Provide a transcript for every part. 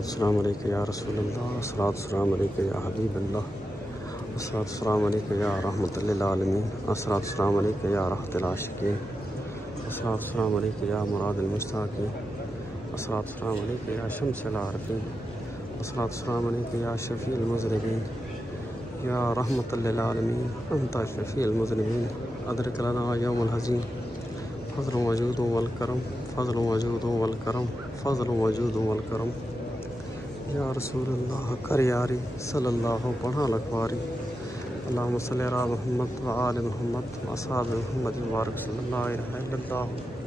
अस्सलाम अलैका या रसूल अल्लाह, अस्सलाम अलैका या हबीब अल्लाह, अस्सलाम अलैका या रहमतुल लिल आलमीन, अस्सलाम अलैका या राहतुल आशिकीन, अस्सलाम अलैका या मुरादुल मुश्ताकीन, अस्सलाम अलैका या शम्सल आरिफीन, अस्सलाम अलैका या शफीउल मुज़निबीन, या रहमतुल लिल आलमीन, अंता शफीउल मुज़निबीन, अदरिक लना यौमुल हज़ीन, फ़ज़्ल वजूद वल करम, फ़ज़्ल वजूद वल करम, फ़ज़्ल वजूद वल करम, या रसूलुल्लाह कर यारी सल्लल्लाहु पढ़ा लखवारी, अल्लाहुम्मा सल्लि अला मुहम्मद व आले मुहम्मद व असहाबे मुहम्मद मुबारक सल्लल्लाहु अलैहि वसल्लम।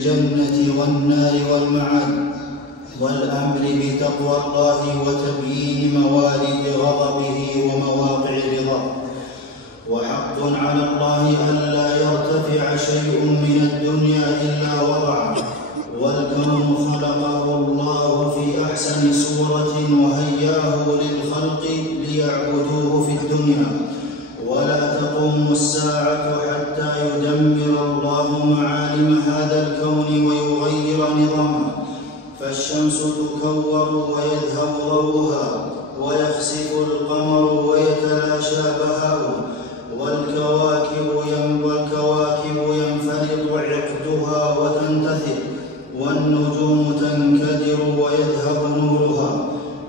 الجنة والنار والمعاد، والأمر بتقوى الله وتبيين موارد غضبه ومواقع رضاه. وحق على الله ألا يرتفع شيء من الدنيا إلا وضعه، والكون خلقه الله في أحسن صورة وهياه للخلق ليعبدوه في الدنيا، ولا تقوم الساعة حتى يدمر الله معالم هذا الكون ويغير نظامه. فالشمس تكور ويذهب ضوءها، ويخسف القمر ويتلاشى بهاؤه، والكواكب ينفلق عقدها وتنتثر، والنجوم تنكدر ويذهب نورها،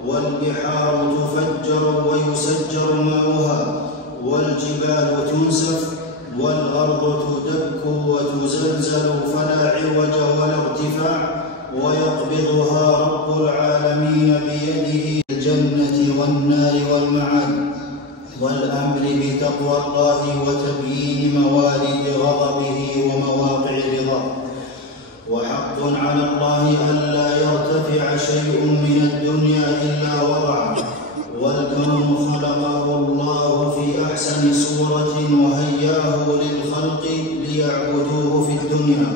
والبحار تفجر ويسجر ماؤها، والجبال تنسف، والأرض تدك وتزلزل فلا عوج ولا ارتفاع، ويقبضها رب العالمين بيده. الجنة والنار والمعاد، والأمر بتقوى الله وتبيين موارد غضبه ومواقع رضاه. وحق على الله ألا يرتفع شيء من الدنيا إلا وضعه، والكون خلقه الله في أحسن صورة وهياه للخلق ليعبدوه في الدنيا،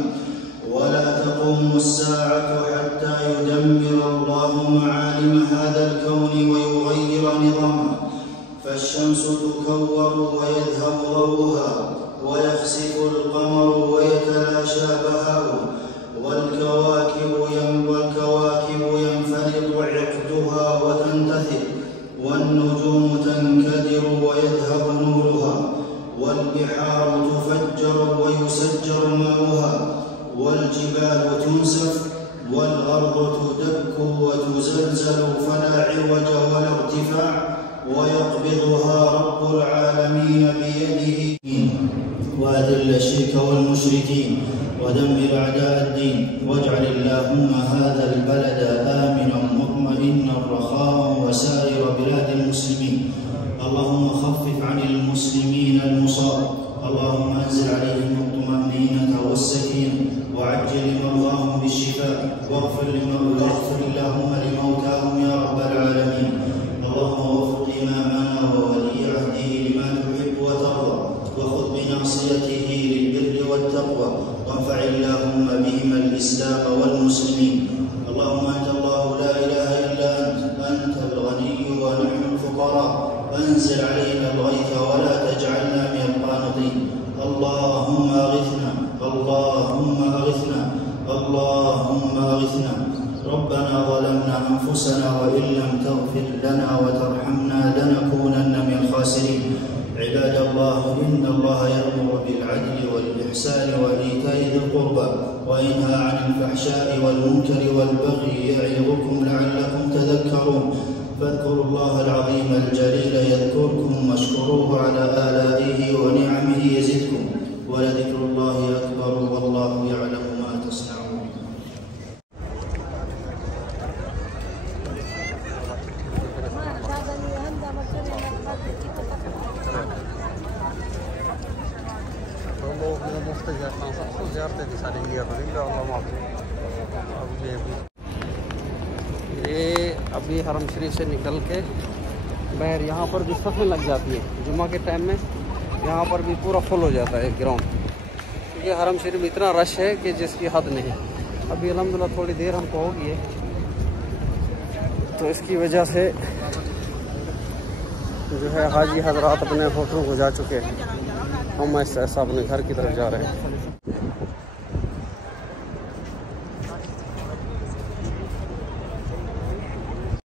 ولا تقوم الساعة حتى يدمر الله معالم هذا الكون ويغير نظامه. فالشمس تكور ويذهب ضوءها، ويخسف القمر ويتلاشى بهاؤه، والكواكب ينفلق عقدها وتنتثر، والنجوم تنكدر ويذهب نورها، والبحار تفجر ويسجر ماؤها، والجبال تنسف، والأرض تدك وتزلزل فلا عوج ولا ارتفاع، ويقبضها رب العالمين بيده. وأذل الشرك والمشركين ودمر أعداء الدين، واجعل اللهم هذا البلد آمنا مطمئنا رخاء وسائر بلاد المسلمين. اللهم خفف عن المسلمين المصاب، اللهم انزل عليهم الطمأنينة والسكينة، وعجل مرضاهم بالشفاء، واغفر اللهم لموتاهم يا رب العالمين. اللهم وفق إمامنا وولي عهده لما تحب وترضى، وخذ بناصيته للبر والتقوى، وانفع اللهم بهما الإسلام والمسلمين. اللهم أنت الله لا إله إلا أنت الغني ونحن الفقراء، أنزل علينا الغيث ولا تجعلنا من القانطين. اللهم أغثنا، اللهم أغثنا، اللهم أغثنا. ربنا ظلمنا أنفسنا وإن لم تغفر لنا وترحمنا لنكونن من الخاسرين. عباد الله، إن الله يأمر بالعدل والإحسان وإيتاء ذي القربى، وينهى عن الفحشاء والمنكر والبغي، يعظكم لعلكم تذكرون. فاذكروا الله العظيم الجليل يذكركم، واشكروه على آلائه ونعمه يزدكم، ولذكر الله أكبر، والله يعلم ما تصنعون. ये अभी हरम शरीफ से निकल के बाहर यहाँ पर भी सफ़ें लग जाती है जुम्मा के टाइम में, यहाँ पर भी पूरा फुल हो जाता है ग्राउंड, क्योंकि हरम शरीफ में इतना रश है कि जिसकी हद नहीं। अभी अल्हम्दुलिल्लाह थोड़ी देर हमको होगी है, तो इसकी वजह से जो है हाजी हजरात अपने होटलों को जा चुके हैं, हम ऐसा अपने घर की तरफ जा रहे हैं।